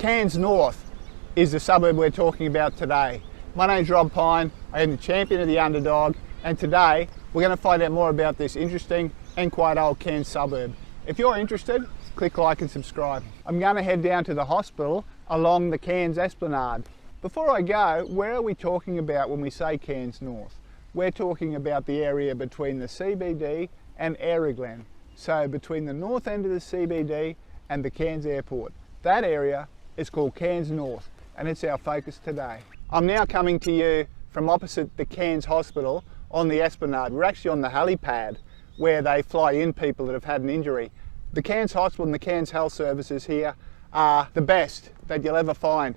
Cairns North is the suburb we're talking about today. My name's Rob Pyne, I am the champion of the underdog, and today we're going to find out more about this interesting and quite old Cairns suburb. If you're interested, click like and subscribe. I'm going to head down to the hospital along the Cairns Esplanade. Before I go, where are we talking about when we say Cairns North? We're talking about the area between the CBD and Airoglen. So between the north end of the CBD and the Cairns Airport. That area is called Cairns North, and it's our focus today. I'm now coming to you from opposite the Cairns Hospital on the Esplanade. We're actually on the helipad where they fly in people that have had an injury. The Cairns Hospital and the Cairns Health Services here are the best that you'll ever find.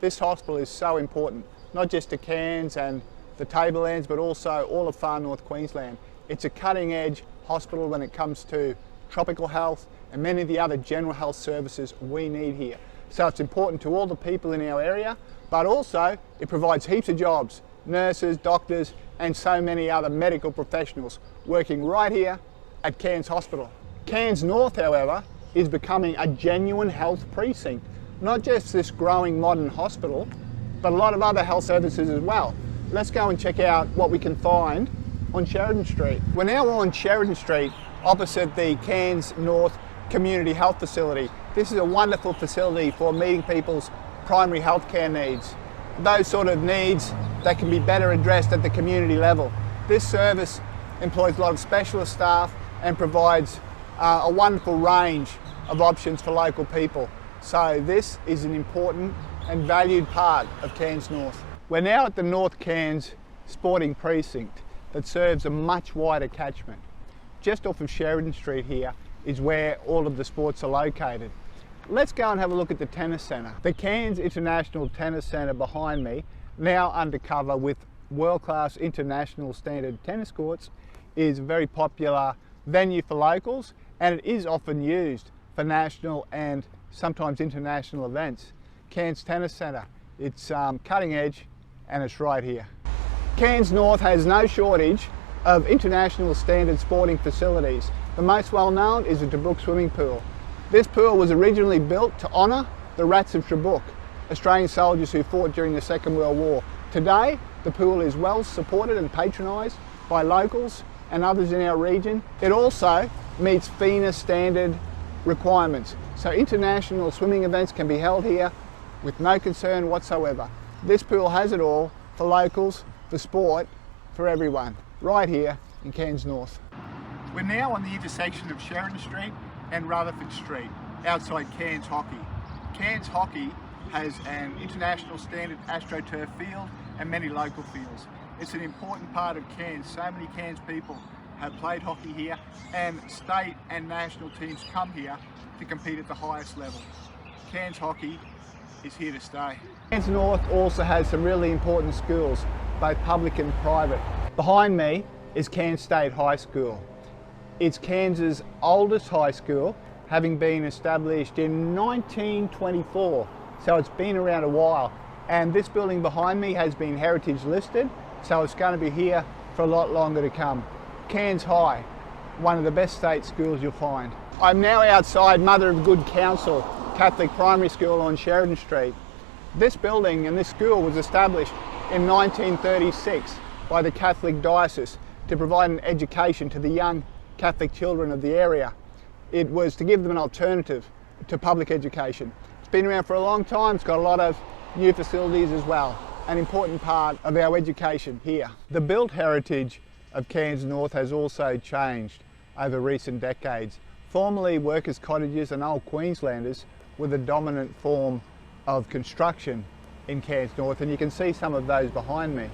This hospital is so important, not just to Cairns and the Tablelands, but also all of Far North Queensland. It's a cutting edge hospital when it comes to tropical health and many of the other general health services we need here. So it's important to all the people in our area, but also it provides heaps of jobs, nurses, doctors, and so many other medical professionals working right here at Cairns Hospital. Cairns North, however, is becoming a genuine health precinct. Not just this growing modern hospital, but a lot of other health services as well. Let's go and check out what we can find on Sheridan Street. We're now on Sheridan Street opposite the Cairns North Community Health facility. This is a wonderful facility for meeting people's primary healthcare needs. Those sort of needs that can be better addressed at the community level. This service employs a lot of specialist staff and provides a wonderful range of options for local people. So this is an important and valued part of Cairns North. We're now at the North Cairns Sporting Precinct that serves a much wider catchment. Just off of Sheridan Street here is where all of the sports are located. Let's go and have a look at the tennis centre. The Cairns International Tennis Centre behind me, now undercover with world-class international standard tennis courts, is a very popular venue for locals, and it is often used for national and sometimes international events. Cairns Tennis Centre, it's cutting edge and it's right here. Cairns North has no shortage of international standard sporting facilities. The most well known is the Tubruk swimming pool. This pool was originally built to honour the Rats of Tubruk, Australian soldiers who fought during the Second World War. Today, the pool is well supported and patronised by locals and others in our region. It also meets FINA standard requirements. So international swimming events can be held here with no concern whatsoever. This pool has it all for locals, for sport, for everyone, right here in Cairns North. We're now on the intersection of Sheridan Street and Rutherford Street, outside Cairns Hockey. Cairns Hockey has an international standard AstroTurf field and many local fields. It's an important part of Cairns. So many Cairns people have played hockey here, and state and national teams come here to compete at the highest level. Cairns Hockey is here to stay. Cairns North also has some really important schools, both public and private. Behind me is Cairns State High School. It's Cairns' oldest high school, having been established in 1924, so it's been around a while. And this building behind me has been heritage listed, so it's going to be here for a lot longer to come. Cairns High, one of the best state schools you'll find. I'm now outside Mother of Good Counsel Catholic Primary School on Sheridan Street. This building and this school was established in 1936 by the Catholic Diocese to provide an education to the young Catholic children of the area. It was to give them an alternative to public education. It's been around for a long time, it's got a lot of new facilities as well, an important part of our education here. The built heritage of Cairns North has also changed over recent decades. Formerly, workers' cottages and old Queenslanders were the dominant form of construction in Cairns North, and you can see some of those behind me.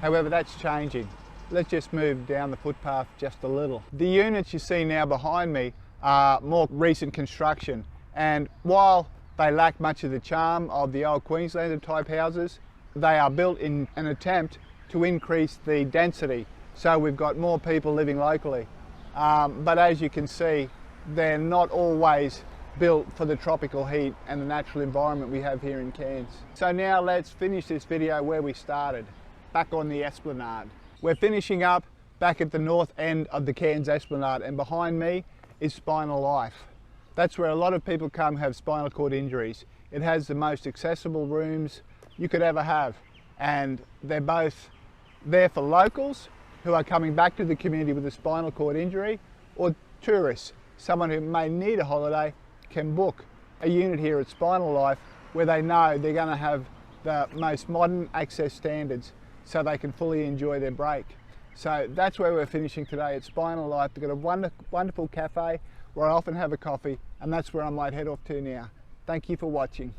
However, that's changing. Let's just move down the footpath just a little. The units you see now behind me are more recent construction, and while they lack much of the charm of the old Queenslander type houses, they are built in an attempt to increase the density, so we've got more people living locally. But as you can see, they're not always built for the tropical heat and the natural environment we have here in Cairns. So now let's finish this video where we started, back on the Esplanade. We're finishing up back at the north end of the Cairns Esplanade, and behind me is Spinal Life. That's where a lot of people come have spinal cord injuries. It has the most accessible rooms you could ever have, and they're both there for locals who are coming back to the community with a spinal cord injury, or tourists. Someone who may need a holiday can book a unit here at Spinal Life where they know they're going to have the most modern access standards so they can fully enjoy their break. So that's where we're finishing today at Spinal Life. They've got a wonderful cafe where I often have a coffee, and that's where I might head off to now. Thank you for watching.